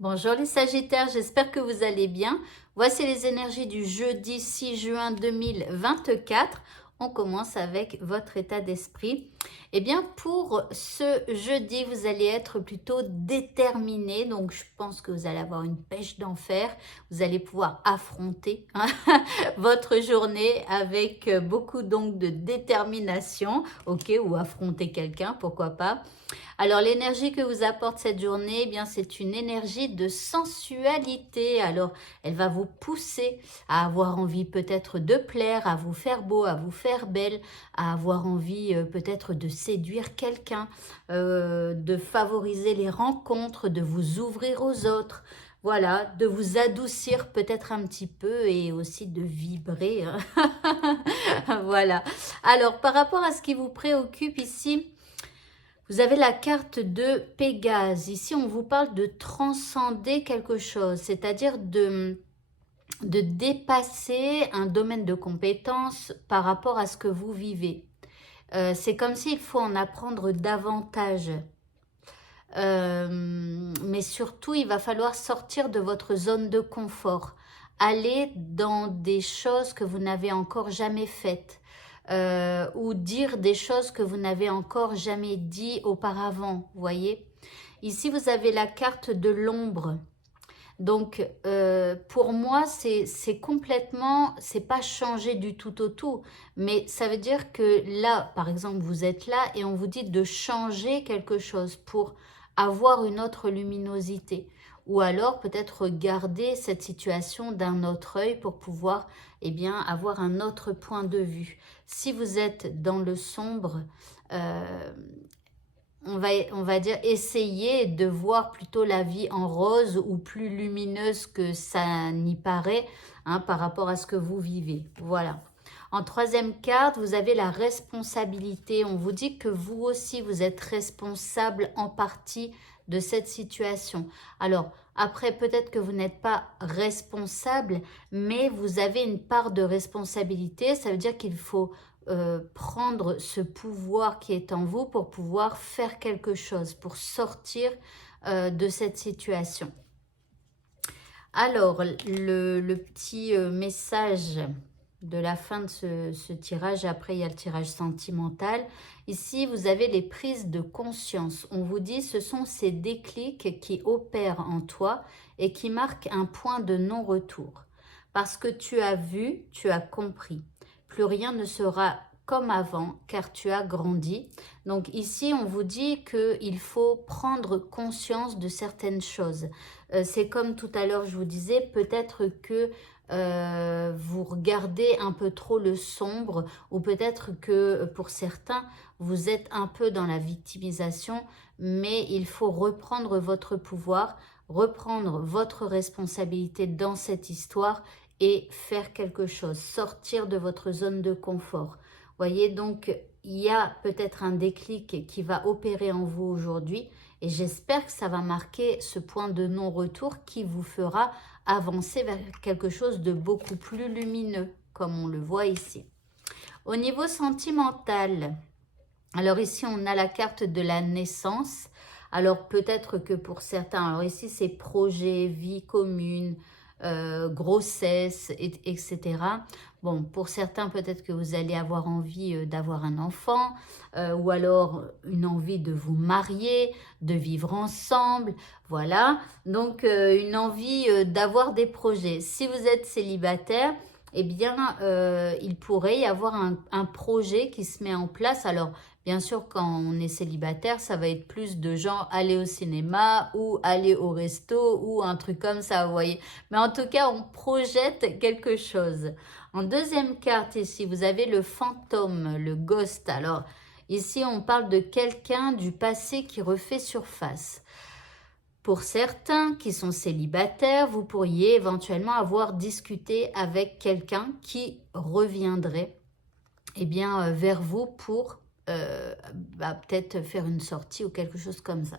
Bonjour les Sagittaires, j'espère que vous allez bien. Voici les énergies du jeudi 6 juin 2024. On commence avec votre état d'esprit. Eh bien, pour ce jeudi, vous allez être plutôt déterminé. Donc, je pense que vous allez avoir une pêche d'enfer. Vous allez pouvoir affronter votre journée avec beaucoup donc de détermination. Ok, ou affronter quelqu'un, pourquoi pas. Alors l'énergie que vous apporte cette journée, eh bien c'est une énergie de sensualité. Alors elle va vous pousser à avoir envie peut-être de plaire, à vous faire beau, à vous faire belle, à avoir envie peut-être de séduire quelqu'un, de favoriser les rencontres, de vous ouvrir aux autres. Voilà, de vous adoucir peut-être un petit peu et aussi de vibrer. Voilà. Alors par rapport à ce qui vous préoccupe ici, vous avez la carte de Pégase. Ici, on vous parle de transcender quelque chose, c'est-à-dire de dépasser un domaine de compétence par rapport à ce que vous vivez. C'est comme s'il faut en apprendre davantage. Mais surtout, il va falloir sortir de votre zone de confort. Aller dans des choses que vous n'avez encore jamais faites. Ou dire des choses que vous n'avez encore jamais dit auparavant, vous voyez. Ici, vous avez la carte de l'ombre. Donc, pour moi, c'est complètement, c'est pas changer du tout au tout, mais ça veut dire que là, par exemple, vous êtes là et on vous dit de changer quelque chose pour avoir une autre luminosité. Ou alors peut-être regarder cette situation d'un autre œil pour pouvoir, eh bien, avoir un autre point de vue. Si vous êtes dans le sombre, euh, on va dire, essayer de voir plutôt la vie en rose ou plus lumineuse que ça n'y paraît, hein, par rapport à ce que vous vivez. Voilà. En troisième carte, vous avez la responsabilité. On vous dit que vous aussi, vous êtes responsable en partie de cette situation. Alors, après, peut-être que vous n'êtes pas responsable, mais vous avez une part de responsabilité. Ça veut dire qu'il faut prendre ce pouvoir qui est en vous pour pouvoir faire quelque chose, pour sortir de cette situation. Alors, le petit message de la fin de ce tirage, après il y a le tirage sentimental. Ici, vous avez les prises de conscience. On vous dit ce sont ces déclics qui opèrent en toi et qui marquent un point de non-retour. Parce que tu as vu, tu as compris. Plus rien ne sera comme avant car tu as grandi. Donc ici, on vous dit qu'il faut prendre conscience de certaines choses. C'est comme tout à l'heure, je vous disais, peut-être que vous regardez un peu trop le sombre ou peut-être que pour certains, vous êtes un peu dans la victimisation, mais il faut reprendre votre pouvoir, reprendre votre responsabilité dans cette histoire et faire quelque chose, sortir de votre zone de confort. Voyez, donc il y a peut-être un déclic qui va opérer en vous aujourd'hui et j'espère que ça va marquer ce point de non-retour qui vous fera avancer vers quelque chose de beaucoup plus lumineux, comme on le voit ici. Au niveau sentimental, alors ici on a la carte de la naissance. Alors peut-être que pour certains, alors ici c'est projet, vie commune, grossesse, etc. Bon, pour certains, peut-être que vous allez avoir envie d'avoir un enfant, ou alors une envie de vous marier, de vivre ensemble, voilà. Donc, une envie d'avoir des projets. Si vous êtes célibataire, eh bien, il pourrait y avoir un projet qui se met en place. Alors, bien sûr, quand on est célibataire, ça va être plus de genre aller au cinéma ou aller au resto ou un truc comme ça, vous voyez. Mais en tout cas, on projette quelque chose. En deuxième carte ici, vous avez le fantôme, le ghost. Alors, ici, on parle de quelqu'un du passé qui refait surface. Pour certains qui sont célibataires, vous pourriez éventuellement avoir discuté avec quelqu'un qui reviendrait vers vous pour peut-être faire une sortie ou quelque chose comme ça.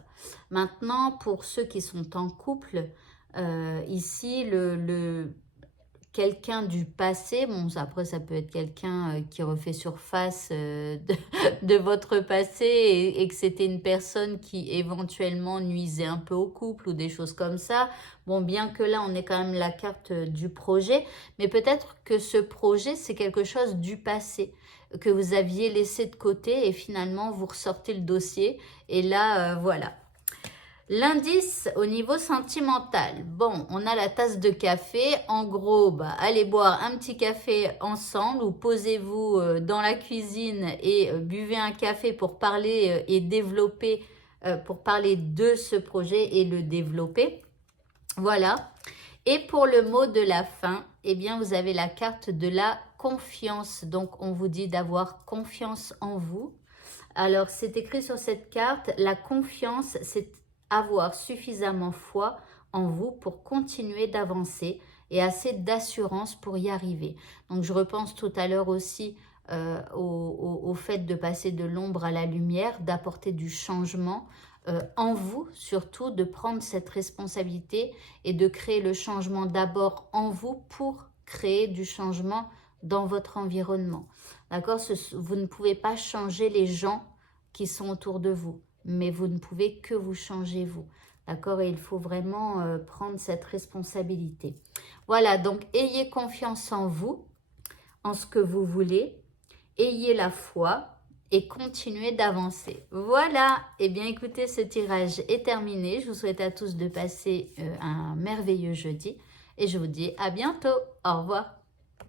Maintenant, pour ceux qui sont en couple, ici, quelqu'un du passé. Bon, après, ça peut être quelqu'un qui refait surface de votre passé et que c'était une personne qui éventuellement nuisait un peu au couple ou des choses comme ça. Bon, bien que là, on ait quand même la carte du projet, mais peut-être que ce projet, c'est quelque chose du passé que vous aviez laissé de côté et finalement, vous ressortez le dossier et là, voilà. L'indice au niveau sentimental. Bon, on a la tasse de café. En gros, bah, allez boire un petit café ensemble ou posez-vous dans la cuisine et buvez un café pour parler et développer, pour parler de ce projet et le développer. Voilà. Et pour le mot de la fin, eh bien, vous avez la carte de la confiance. Donc, on vous dit d'avoir confiance en vous. Alors, c'est écrit sur cette carte, la confiance, c'est avoir suffisamment foi en vous pour continuer d'avancer et assez d'assurance pour y arriver. Donc, je repense tout à l'heure aussi au fait de passer de l'ombre à la lumière, d'apporter du changement en vous, surtout de prendre cette responsabilité et de créer le changement d'abord en vous pour créer du changement dans votre environnement. D'accord? Vous ne pouvez pas changer les gens qui sont autour de vous, mais vous ne pouvez que vous changer vous. D'accord? Et il faut vraiment prendre cette responsabilité. Voilà, donc ayez confiance en vous, en ce que vous voulez, ayez la foi et continuez d'avancer. Voilà, et bien écoutez, ce tirage est terminé. Je vous souhaite à tous de passer un merveilleux jeudi et je vous dis à bientôt. Au revoir.